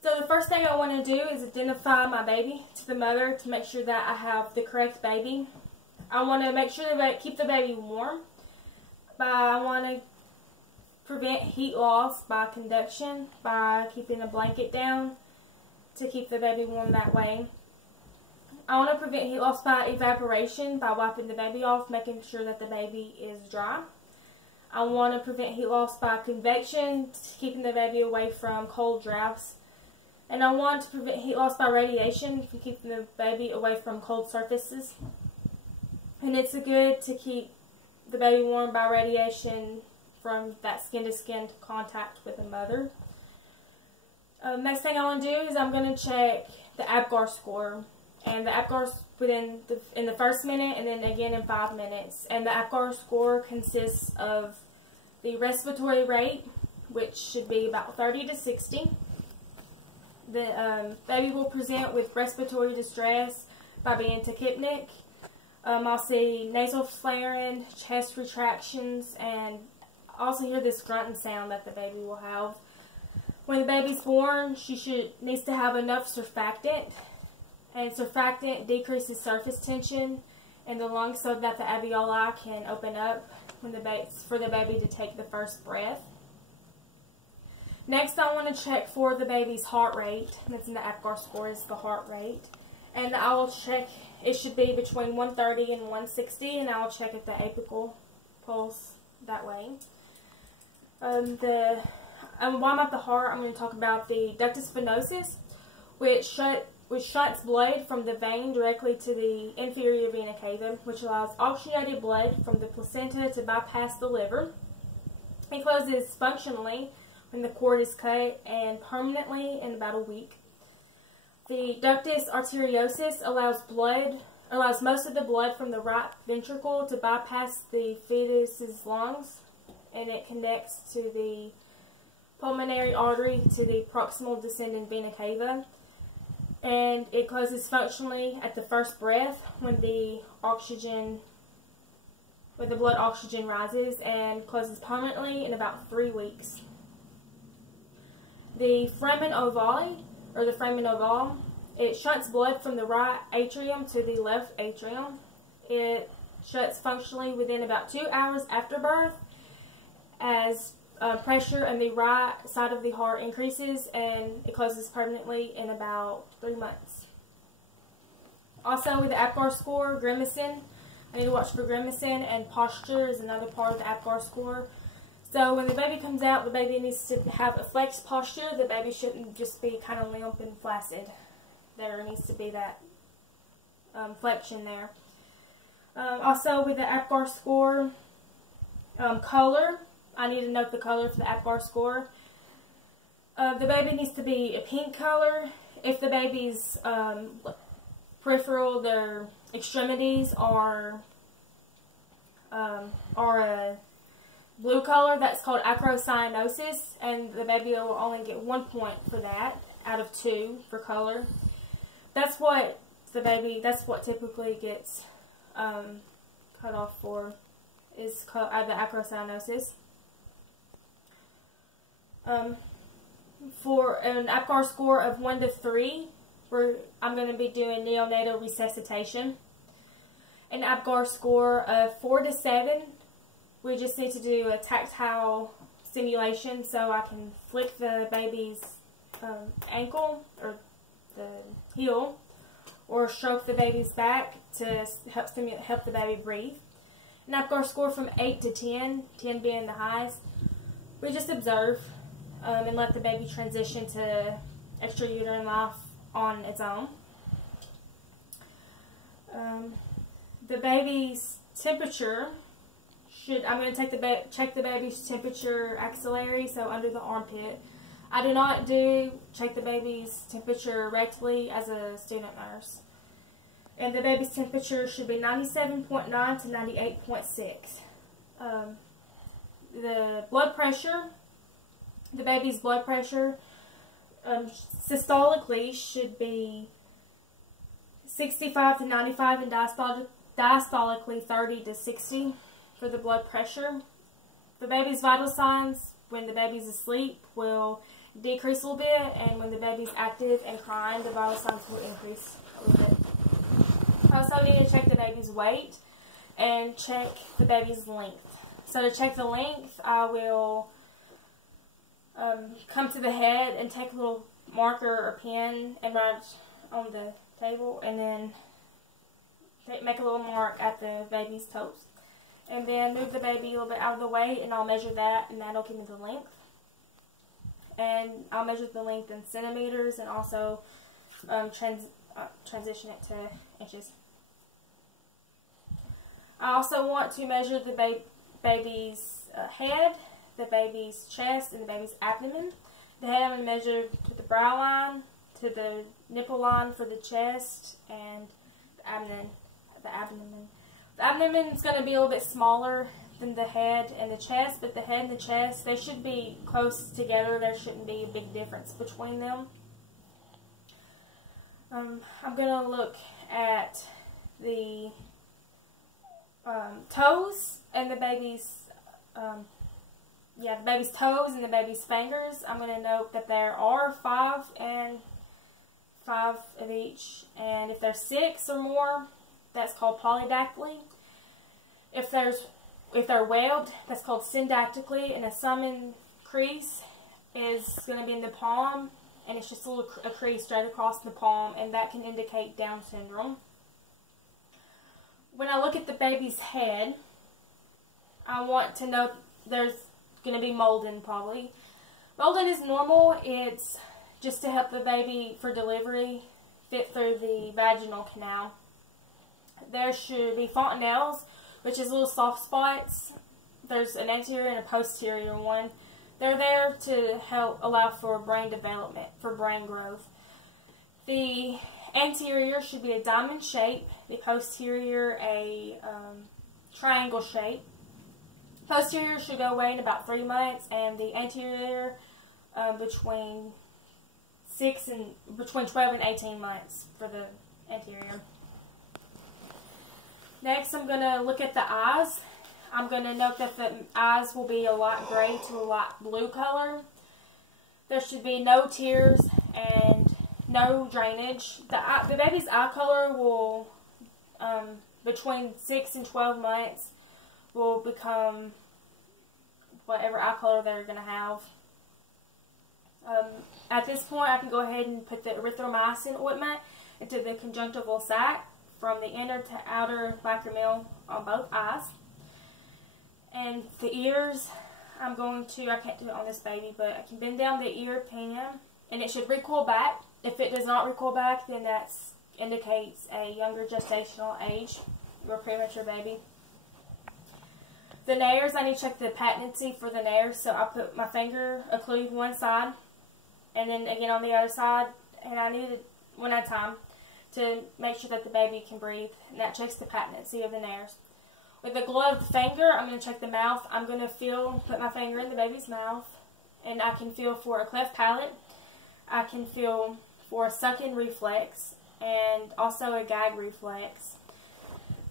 So the first thing I want to do is identify my baby to the mother to make sure that I have the correct baby. I want to make sure that keep the baby warm. I want to prevent heat loss by conduction by keeping a blanket down to keep the baby warm that way. I want to prevent heat loss by evaporation by wiping the baby off, making sure that the baby is dry. I want to prevent heat loss by convection, keeping the baby away from cold drafts. And I want to prevent heat loss by radiation, keeping the baby away from cold surfaces. And it's good to keep the baby warm by radiation from that skin-to-skin contact with the mother. Next thing I want to do is I'm going to check the APGAR score. And the APGAR in the first minute and then again in 5 minutes. And the APGAR score consists of the respiratory rate, which should be about 30 to 60. The baby will present with respiratory distress by being tachypnic. I'll see nasal flaring, chest retractions, and also hear this grunting sound that the baby will have. When the baby's born, she needs to have enough surfactant. And surfactant decreases surface tension in the lungs so that the alveoli can open up for the baby to take the first breath. Next, I want to check for the baby's heart rate. That's in the APGAR score, is the heart rate. And I will check, it should be between 130 and 160, and I will check if the apical pulse that way. While I'm at the heart, I'm going to talk about the ductus venosus, which shuts blood from the vein directly to the inferior vena cava, which allows oxygenated blood from the placenta to bypass the liver. It closes functionally when the cord is cut and permanently in about a week. The ductus arteriosus allows most of the blood from the right ventricle to bypass the fetus's lungs, and it connects to the pulmonary artery to the proximal descending vena cava. And it closes functionally at the first breath when the blood oxygen rises, and closes permanently in about 3 weeks. The foramen ovale, or the foramen ovale, it shuts blood from the right atrium to the left atrium. It shuts functionally within about 2 hours after birth as pressure on the right side of the heart increases, and it closes permanently in about 3 months. Also, with the APGAR score, grimacing, I need to watch for grimacing, and posture is another part of the APGAR score. So when the baby comes out, the baby needs to have a flexed posture. The baby shouldn't just be kind of limp and flaccid. There needs to be that flexion there. Also, with the APGAR score, color, I need to note the color for the APGAR score. The baby needs to be a pink color. If the baby's peripheral, their extremities are a blue color, that's called acrocyanosis, and the baby will only get 1 point for that out of 2 for color. That's what typically gets cut off for, is the acrocyanosis. For an APGAR score of 1 to 3, I'm going to be doing neonatal resuscitation. An APGAR score of 4 to 7, we just need to do a tactile stimulation, so I can flick the baby's ankle or the heel, or stroke the baby's back to help the baby breathe. An APGAR score from 8 to 10, 10 being the highest, we just observe and let the baby transition to extrauterine life on its own. The baby's temperature I'm going to check the baby's temperature axillary, so under the armpit. I do not check the baby's temperature rectally as a student nurse. And the baby's temperature should be 97.9 to 98.6. The blood pressure, the baby's blood pressure, systolically should be 65 to 95, and diastolically 30 to 60 for the blood pressure. The baby's vital signs when the baby's asleep will decrease a little bit, and when the baby's active and crying, the vital signs will increase a little bit. I also need to check the baby's weight and check the baby's length. So to check the length, I will come to the head and take a little marker or pen and write on the table, and then make a little mark at the baby's toes. And then move the baby a little bit out of the way, and I'll measure that, and that'll give me the length. And I'll measure the length in centimeters, and also transition it to inches. I also want to measure the baby's head, the baby's chest, and the baby's abdomen. The head I'm going to measure to the brow line, to the nipple line for the chest, and the abdomen. The abdomen is going to be a little bit smaller than the head and the chest, but the head and the chest, they should be close together. There shouldn't be a big difference between them. I'm going to look at the toes and the baby's the baby's toes and the baby's fingers. I'm going to note that there are 5 of each, and if there's 6 or more, that's called polydactyly. If they're webbed, that's called syndactyly, and a summon crease is going to be in the palm, and it's just a crease straight across the palm, and that can indicate Down syndrome. When I look at the baby's head, I want to know there's going to be molding probably. Molding is normal. It's just to help the baby for delivery fit through the vaginal canal. There should be fontanelles, which is little soft spots. There's an anterior and a posterior one. They're there to help allow for brain development, for brain growth. The anterior should be a diamond shape, the posterior a triangle shape. Posterior should go away in about 3 months, and the anterior between 12 and 18 months for the anterior. Next, I'm going to look at the eyes. I'm going to note that the eyes will be a light gray to a light blue color. There should be no tears and no drainage. The baby's eye color will, between 6 and 12 months, will become whatever eye color they're going to have. At this point, I can go ahead and put the erythromycin ointment into the conjunctival sac from the inner to outer lacrimal on both eyes. And the ears, I can't do it on this baby, but I can bend down the ear pan, and it should recoil back. If it does not recoil back, then that indicates a younger gestational age or a premature baby. The nares, I need to check the patency for the nares, so I put my finger occlude one side, and then again on the other side, and I need it one at a time to make sure that the baby can breathe, and that checks the patency of the nares. With a gloved finger, I'm going to check the mouth. I'm going to put my finger in the baby's mouth, and I can feel for a cleft palate. I can feel for a sucking reflex, and also a gag reflex.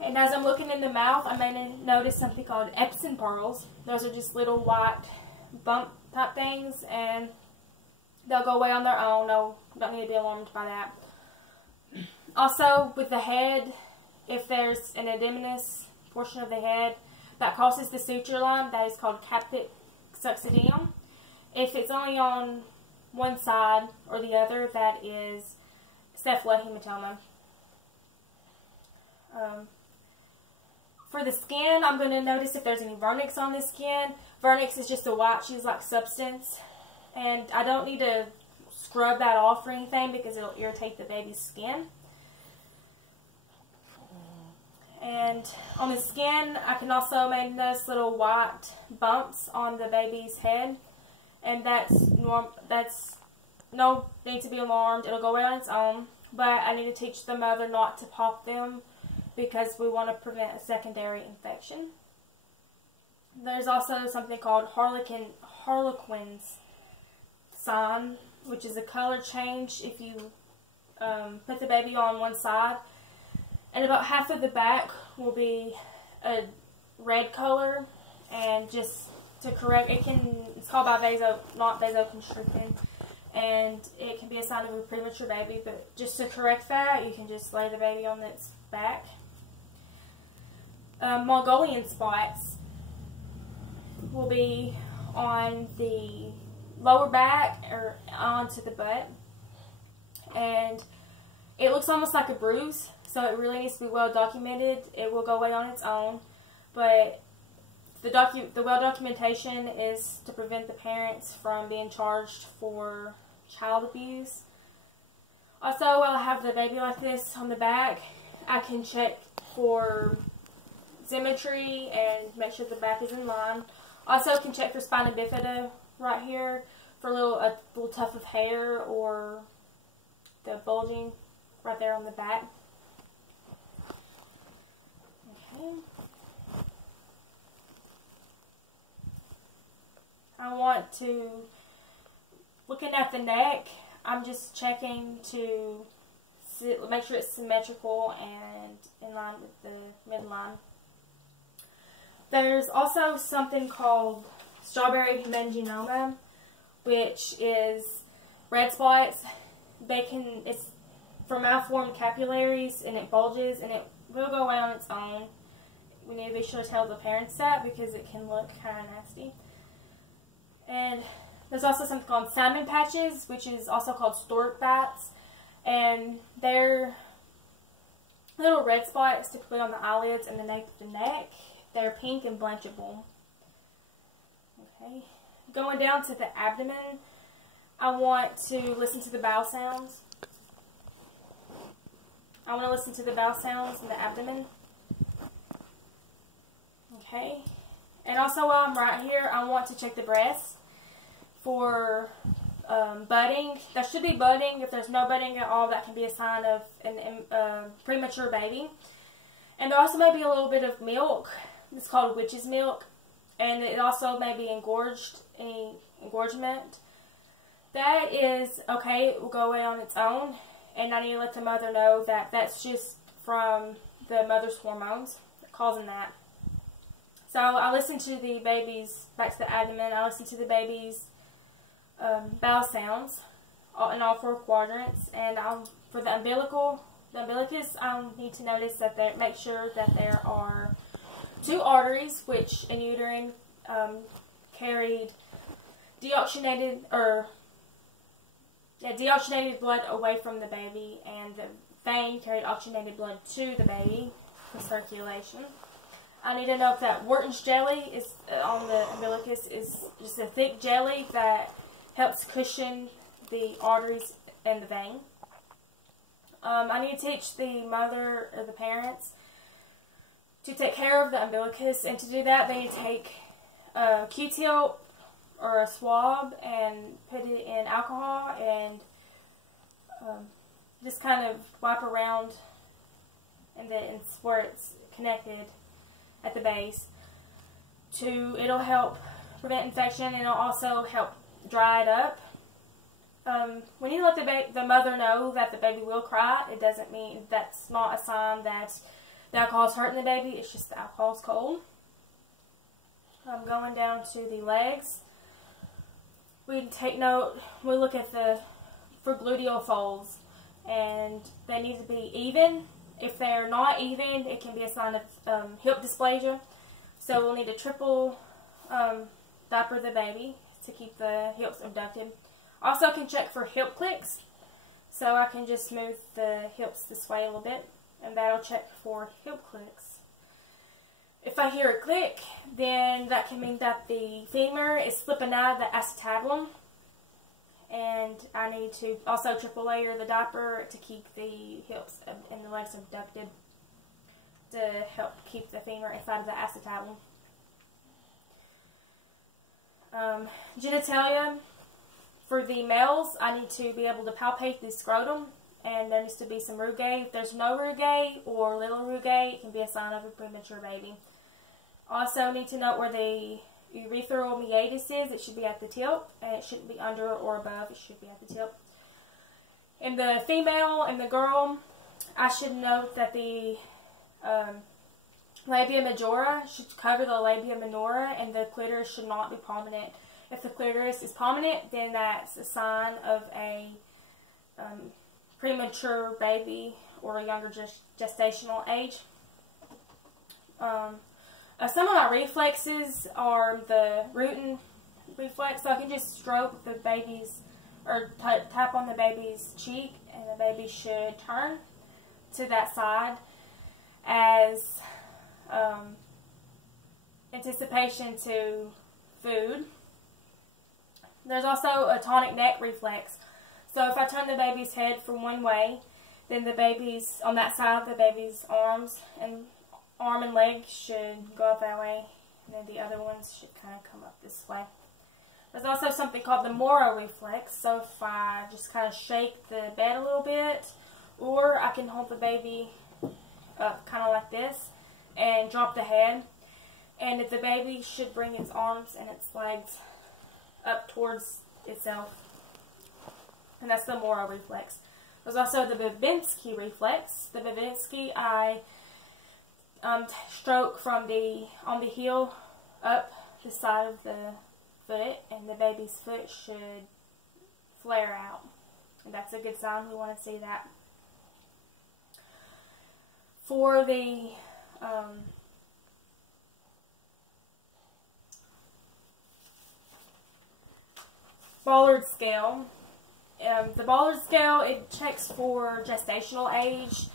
And as I'm looking in the mouth, I may notice something called Epsom pearls. Those are just little white bump type things, and they'll go away on their own. No, don't need to be alarmed by that. Also, with the head, if there's an edematous portion of the head that crosses the suture line, that is called caput succedaneum. If it's only on one side or the other, that is cephalohematoma. For the skin, I'm going to notice if there's any vernix on the skin. Vernix is just a white cheese-like substance, and I don't need to scrub that off or anything because it'll irritate the baby's skin. And on the skin, I can also make those little white bumps on the baby's head, and that's no need to be alarmed. It'll go away on its own, but I need to teach the mother not to pop them because we want to prevent a secondary infection. There's also something called Harlequin's sign, which is a color change if you put the baby on one side. And about half of the back will be a red color, and just to correct. It's called not vasoconstricting, and it can be a sign of a premature baby. But just to correct that, you can just lay the baby on its back. Mongolian spots will be on the lower back or onto the butt, and it looks almost like a bruise, so it really needs to be well documented. It will go away on its own, but the well documentation is to prevent the parents from being charged for child abuse. Also, while I have the baby like this on the back, I can check for symmetry and make sure the back is in line. Also, can check for spina bifida right here for a little tuft of hair or the bulging right there on the back. Okay. I want to, looking at the neck, I'm just checking to make sure it's symmetrical and in line with the midline. There's also something called strawberry hemangioma, which is red spots. It's for malformed capillaries, and it bulges, and it will go away on its own. We need to be sure to tell the parents that because it can look kind of nasty. And there's also something called salmon patches, which is also called stork bites, and they're little red spots typically on the eyelids and the nape of the neck. They're pink and blanchable. Okay, going down to the abdomen, I want to listen to the bowel sounds. I want to listen to the bowel sounds in the abdomen. Okay, and also while I'm right here, I want to check the breasts for budding. There should be budding. If there's no budding at all, that can be a sign of a premature baby. And there also may be a little bit of milk. It's called witch's milk, and it also may be engorgement. That is okay. It will go away on its own, and I need to let the mother know that that's just from the mother's hormones causing that. So I listen to the baby's, back to the abdomen, I listen to the baby's bowel sounds in all four quadrants, and for the umbilicus, I'll need to notice that make sure that there are 2 arteries, which in uterine carried deoxygenated blood away from the baby, and the vein carried oxygenated blood to the baby for circulation. I need to know if that Wharton's jelly is on the umbilicus is just a thick jelly that helps cushion the arteries and the vein. I need to teach the mother or the parents to take care of the umbilicus, and to do that they need to take a Q-tip or a swab and put it in alcohol and just kind of wipe around and then where it's connected at the base. It'll help prevent infection, and it'll also help dry it up. We need to let the mother know that the baby will cry. It doesn't mean, that's not a sign that the alcohol is hurting the baby. It's just the alcohol is cold. I'm going down to the legs. We take note. We look at for gluteal folds, and they need to be even. If they're not even, it can be a sign of hip dysplasia. So we'll need a triple diaper the baby to keep the hips abducted. Also can check for hip clicks. So I can just move the hips this way a little bit, and that'll check for hip clicks. If I hear a click, then that can mean that the femur is slipping out of the acetabulum, and I need to also triple layer the diaper to keep the hips and the legs abducted to help keep the femur inside of the acetabulum. Genitalia, for the males, I need to be able to palpate the scrotum, and there needs to be some rugae. If there's no rugae or little rugae, it can be a sign of a premature baby. Also need to note where the urethral meatus is. It should be at the tip, and it shouldn't be under or above. It should be at the tip. In the female and the girl, I should note that the Labia majora should cover the labia minora, and the clitoris should not be prominent. If the clitoris is prominent, then that's a sign of a premature baby or a younger gestational age. Some of my reflexes are the rooting reflex, so I can just stroke the baby's, or tap on the baby's cheek, and the baby should turn to that side as anticipation to food. There's also a tonic neck reflex. So if I turn the baby's head from one way, then the baby's, on that side, the baby's arm and leg should go up that way, and then the other ones should kind of come up this way. There's also something called the Moro reflex. So if I just kind of shake the bed a little bit, or I can hold the baby up kind of like this and drop the head, and if the baby should bring its arms and its legs up towards itself, and that's the Moro reflex. There's also the Babinski reflex. The Babinski, I stroke from on the heel up the side of the foot, and the baby's foot should flare out, and that's a good sign. We want to see that. For the Ballard scale, it checks for gestational age,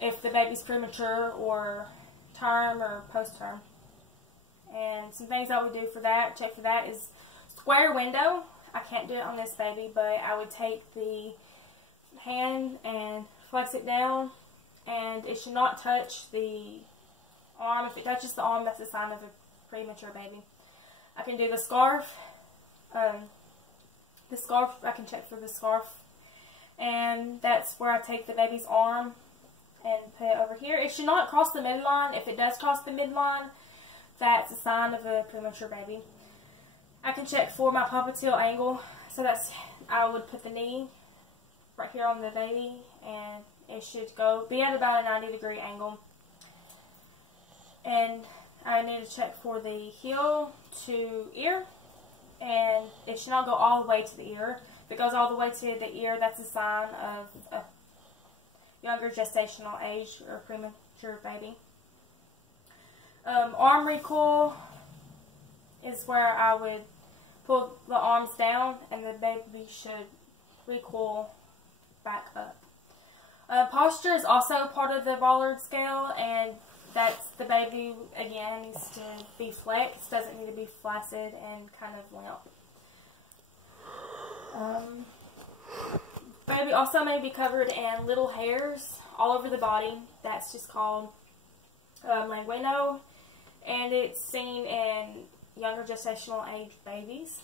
if the baby's premature or term or post-term. And some things I would do for that, check for that, is square window. I can't do it on this baby, but I would take the hand and flex it down, and it should not touch the arm. If it touches the arm, that's a sign of a premature baby. I can do the scarf. I can check for the scarf, and that's where I take the baby's arm and put it over here. It should not cross the midline. If it does cross the midline, that's a sign of a premature baby. I can check for my popliteal angle. So I would put the knee right here on the baby, and it should be at about a 90-degree angle. And I need to check for the heel to ear, and it should not go all the way to the ear. If it goes all the way to the ear, that's a sign of a younger gestational age or premature baby. Arm recoil is where I would pull the arms down, and the baby should recoil back up. Posture is also part of the Ballard scale, and that's the baby, again, needs to be flexed, doesn't need to be flaccid and kind of limp. Baby also may be covered in little hairs all over the body. That's just called languino, and it's seen in younger gestational age babies.